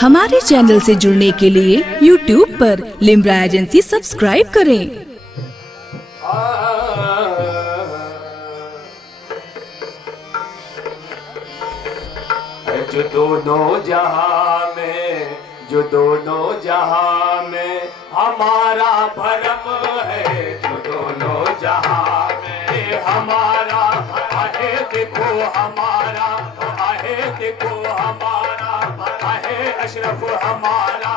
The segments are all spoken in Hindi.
हमारे चैनल से जुड़ने के लिए YouTube पर लिम्रा एजेंसी सब्सक्राइब करें। जो दोनों जहां में, जो दोनों जहां में हमारा भरम है, जो दोनों जहां में हमारा है, देखो हमारा है, देखो हमारा है, अशरफ हमारा,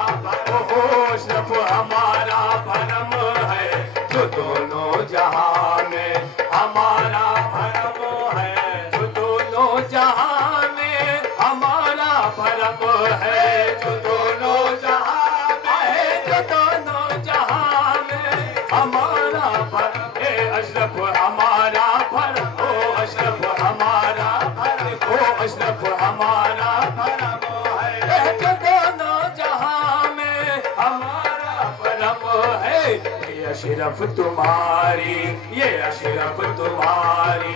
ओहो अशरफ हमारा भरम है, जो दोनों जहां में हमारा भरम है, जो दोनों जहां में हमारा भरम है, जो दोनों जहां में, जो दोनों जहां में हमारा भरम है, अशरफ हमारा भरम, ओ अशरफ हमारा भरम, ओ अशरफ हमारा भरम है, जो दोनों जहां में हमारा भरम है। ये अशरफ तुम्हारी, ये अशरफ तुम्हारी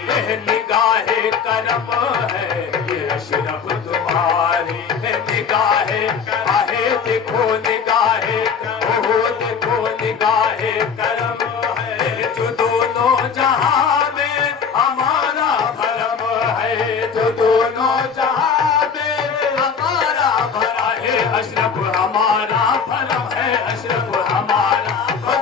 निगाहे करम है, ये अशरफ तुम्हारी निगाहे आहे, देखो निगाहे, ओहो देखो निगाहे करम है, जो दोनों जहां में हमारा भरम है, जो दोनों जहां में हमारा भरा है, अशरफ हमारा भरम है, अशरफ हमारा,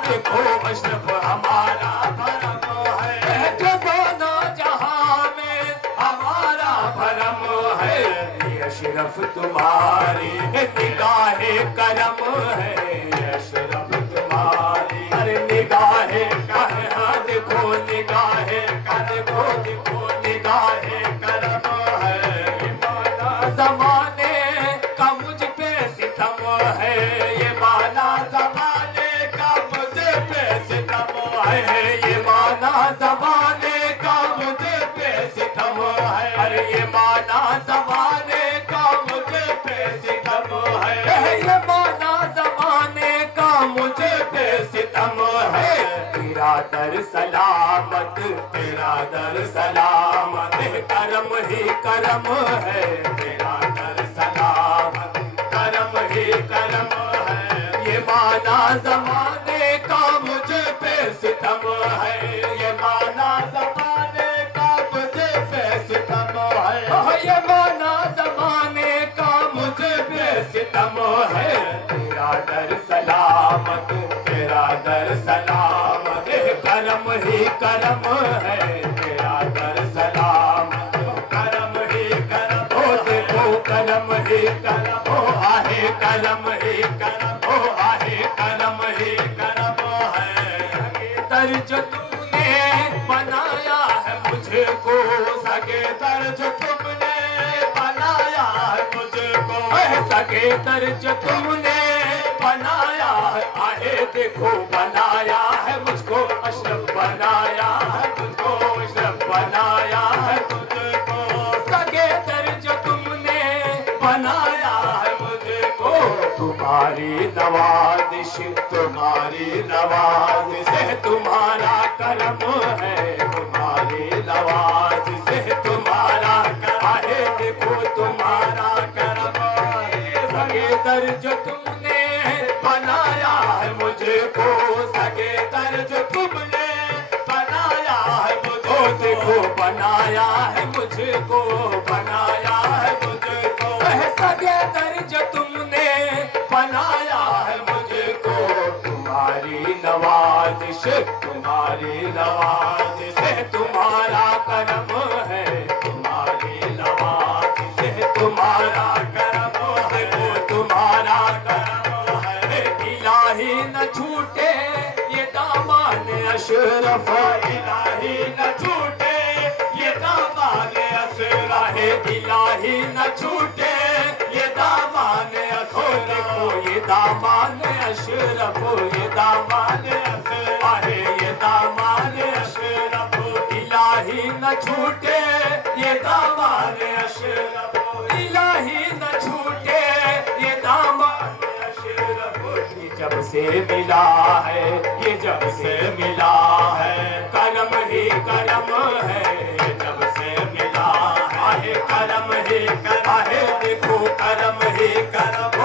देखो अशरफ हमारा भरम है, जो दोनों जहां में हमारा भरम है। ये अशरफ तुम्हारी निगाहे करम है, ये अशरफ तुम्हारी अरे निगाहे कहे, हाँ देखो निगाहे का, देखो देखो निगाहे करम है, ये माना जमाने का मुझ पे सितम है, ये माना जमाने का मुझ पे सितम है, ये माना जमाने का मुझ पे सितम है, अरे ये माना जमाने का मुझ पे सितम है, ये माना जमाने का मुझ पे सितम है, तेरा दर सलामत, तेरा दर सलामत, करम ही करम है, तेरा दर सलामत, करम ही करम है, ये माना जमाने का मुझ पे सितम है, ये माना जमाने का मुझ पे सितम है, ये माना जमाने का मुझ पे सितम है, तेरा दर सलामत, तेरा दर सलामत, करम ही करम है, तेरा दर सलामत, करम ही करम, ओ देखो करम ही करम, ओ आहे करम ही करम, ओ आहे करम ही करम है, दर्ज तुमने बनाया है मुझको, सगे दर्ज तुमने बनाया है मुझको, सगे दर्ज तुमने बनाया है, आहे देखो बनाया है मुझको, अशरफ बनाया है मुझको, अशरफ बनाया है मुझको, सगे दर्ज तुमने बनाया है मुझको, तुम्हारी नवाजिश, तुम्हारी नवाजिश तुम्हारा करम है, तुम्हारी नवाजिश तुम्हारा करम है, देखो तुम्हारा करम है, सगे दर्ज तुमने बनाया है मुझको, सगे दर्ज तुमने बनाया है मुझको, देखो बनाया है मुझको, बनाया है मुझको, सगे दर्ज तुमने बनाया है मुझको, तुम्हारी नवाजिश, तुम्हारी नवाजिश तुम्हारा करम है, तुम्हारी नवाजिश तुम्हारा करम है, वो तुम्हारा करम है, इलाही न छूटे ये दामान अशरफ, इलाही न छूटे ये दामान अशरफ, इलाही न छूटे ये दामान अशरफ, देखो ये दामान अशरफ, ये दामान अशरफ है, ये दामान अशरफ, इलाही न छूटे ये दामान अशरफ, इलाही न छूटे ये दामान अशरफ, ये जब से मिला है, ये जब से मिला है, करम ही करम है, जब से मिला है, करम ही करम है, देखो करम ही करम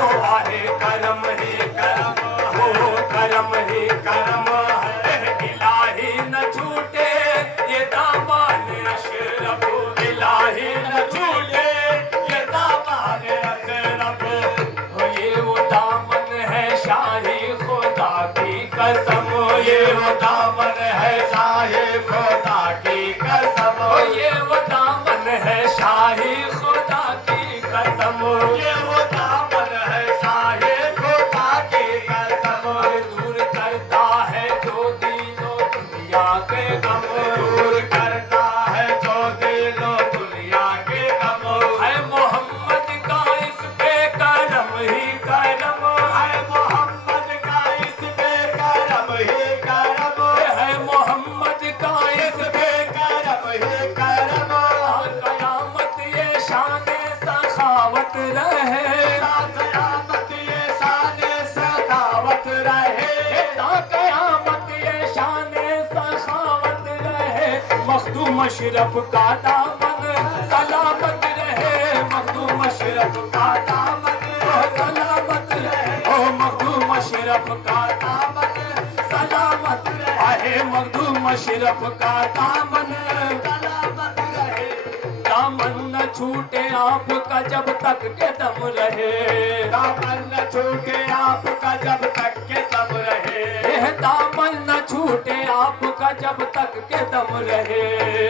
अशरफ का दामन सलामत रहे, मखदूम अशरफ का दामन सलामत रहे, ओ मखदूम अशरफ का दामन सलामत रहे, मखदूम अशरफ का दामन सलामत रहे। दामन न छूटे आपका जब तक के दम रहे, दामन न छूटे आपका जब तक के दम रहे, दामन न छूटे आपका जब तक के दम रहे,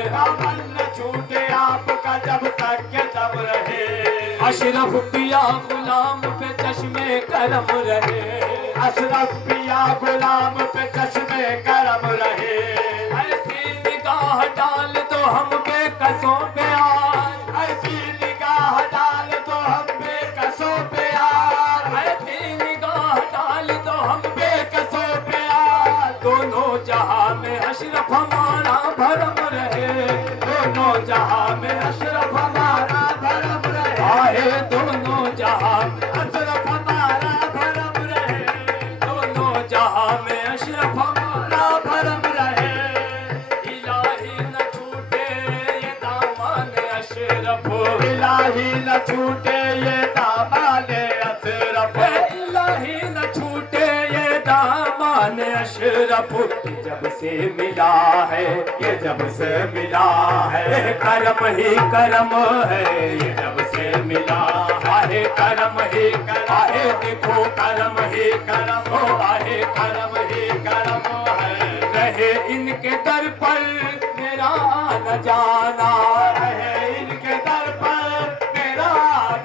दामन न छूटे आपका जब तक के दम रहे। अशरफ पिया गुलाम पे चश्मे करम रहे, अशरफ पिया गुलाम पे चश्मे करम रहे। ऐसी निगाह डाल दो हम बेकसों पे आज, ऐसी निगाह डाल दो हम बेकसों पे आज, ऐसी निगाह डाल दो हम बेकसों पे आज। दोनों जहां में अशरफ हमारा भरम रहे, दोनों जहां में अशरफ हमारा भरम रहे, आए दोनों जहां में अशरफ हमारा भरम रहे, दोनों जहां में अशरफ हमारा भरम रहे। इलाही न छूटे ये दामन अशरफ, इलाही न छूटे ये दामन अशरफ, इलाही न छूटे ये दामन अशरफ। जब से मिला है ये जब से मिला है, करम ही करम है ये जब से मिला है, करम ही करम है, देखो करम ही करम है, करम ही करम है। रहे इनके दर पर मेरा न जाना, रहे इनके दर पर मेरा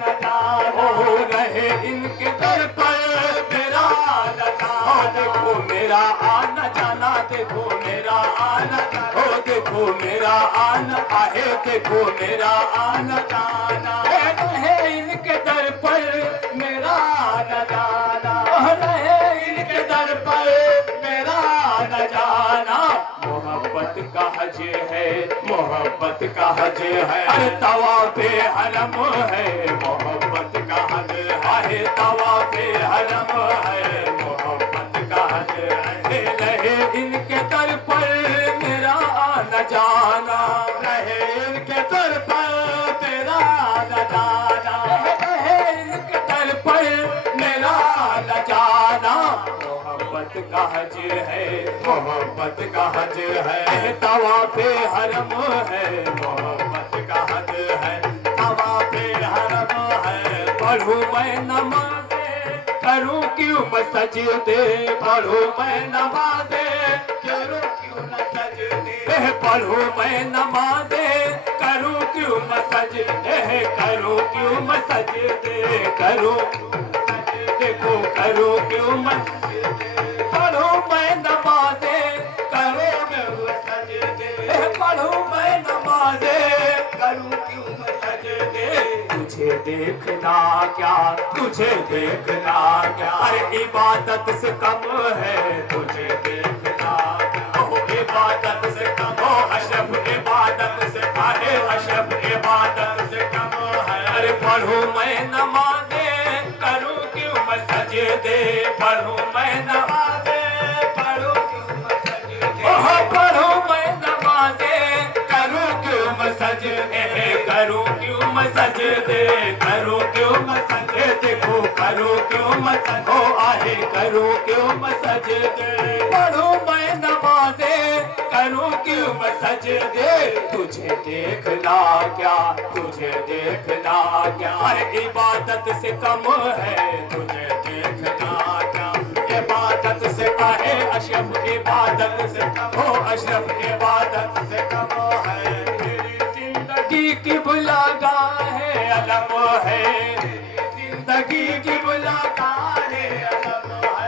न जाना, रहे इनके दर पर मेरा न जाना। देखो मेरा आना जाना, देखो मेरा आना जाना, ओ देखो मेरा आना आहे, देखो मेरा आना जाना। रहे इनके दर पर मेरा न जाना, रहे इनके दर पर मेरा न जाना। मोहब्बत का हज है, मोहब्बत का हज है, अरे तवाफ़े हरम है, मोहब्बत का हज है, तवाफ़े हरम है, मोहब्बत का हज है। रहे इनके दर पर मेरा न जाना, रहे इनके दर पर मेरा न जाना, रहे इनके दर पर मेरा न जाना। मोहब्बत का हज है, मोहब्बत का हज है, तवाफ़े हरम है, मोहब्बत का हज है, तवाफ़े हरम है। पढ़ूं मैं नमाज़े करूं क्यों मैं सजदे, पढ़ूं मैं नमाज़े करूं क्यों न सजदे, पढ़ूं मैं नमाज़े करूं क्यों मैं सजदे, करूं क्यों मैं सजदे, करूं देखो करूं क्यों मैं पढ़ूं मैं नमाज़े करूं मैं सजदे, पढ़ूं मैं नमाज़े करूं क्यों मैं सजदे। तुझे देखना क्या, तुझे देखना क्या, अरे इबादत से कम है, तुझे देखना क्या, ओ इबादत से कम हो, अशरफ इबादत से आहे, अशरफ इबादत से कम है। अरे पढ़ूं मैं नमाज़े करूं क्यों मैं सजदे, पढ़ूं मैं नमाज़े पढ़ूं क्यों मैं सजदे, ओह पढ़ूं मैं नमाज़े करूं क्यों मैं सजदे, करूं क्यों मैं सजदे, करूं क्यों मैं सजदे, देखो करूं क्यों मैं सजदे, ओ आहे करूं क्यों मैं सजदे। पढ़ूं मैं नमाज़े करूं क्यों मैं सजदे। तुझे देखना क्या, तुझे देखना क्या, अरे इबादत से कम है, तुझे देखना क्या, इबादत से काहे अशरफ इबादत से कम हो, अशरफ इबादत से कम है। मेरी जिंदगी की बुलागाह है, अलम है, जिंदगी की बुलागाह है, अलम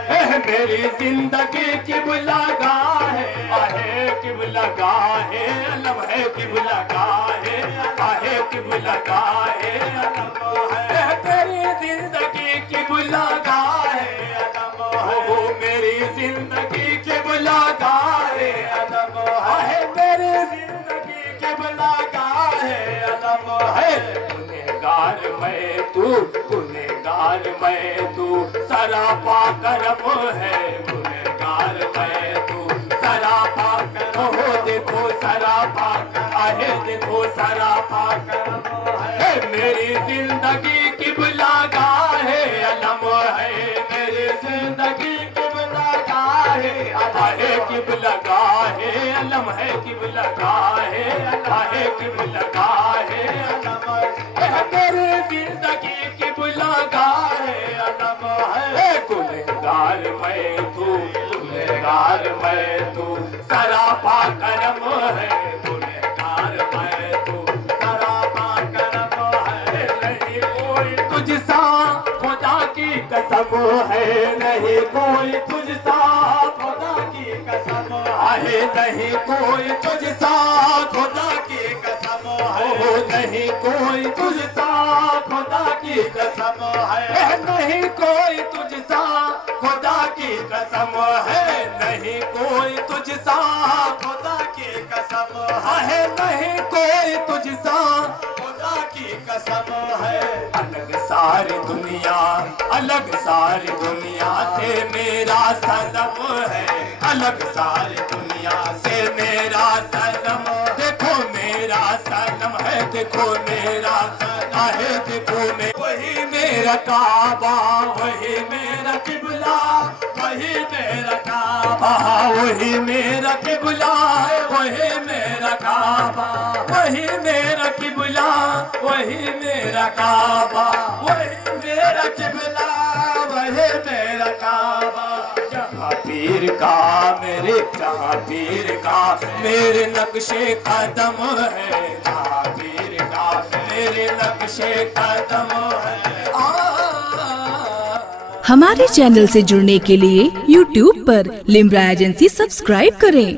है, मेरी जिंदगी की बुलागाह है, आहे की बुलागाह है, अलम है की बुलागाह है, आहे की बुलागाह है, अलम है, तेरी जिंदगी की बुलागाह है, अलम है, मेरी जिंदगी की बुलागाह है, अलम है, मेरी जिंदगी की बुलागाह है, अलम है। गुनहगार मैं तू, गुनहगार मैं तू, सरापा करम है, गुनहगार मैं तू, सरापा करम ओहो देखो सरापा आहे देखो सरापा करम है मेरी जिंदगी किबला गाहे अलम है मेरी जिंदगी किबला गाहे आहे किबला गाहे अलम है किबला गाहे आहे किबला गाहे अलम है मेरी जिंदगी किबला गाहे अलम है गुनहगार मैं तू सरापा करम है गुनहगार मैं तू सरापा करम है नहीं कोई तुझसा खुदा की कसम है नहीं कोई तुझसा खुदा की कसम है नहीं कोई तुझसा खुदा की कसम है नहीं कोई तुझसा खुदा की कसम है नहीं कोई तुझसा खुदा की कसम है नहीं कोई तुझसा खुदा की कसम है नहीं कोई तुझसा खुदा की कसम है अलग सारी दुनिया से मेरा सनम है अलग सारी दुनिया से मेरा सनम देखो मेरा सनम है देखो मेरा सनम है देखो वही मेरा काबा वही मेरा किबला वही मेरा काबा वही मेरा किबला वही मेरा काबा वही मेरा किबला वही मेरा काबा वही मेरा किबला वही मेरा काबा जहाँ पीर का मेरे नक्शे कदम है जहाँ पीर का मेरे नक्शे कदम है। हमारे चैनल से जुड़ने के लिए YouTube पर लिम्रा एजेंसी सब्सक्राइब करें।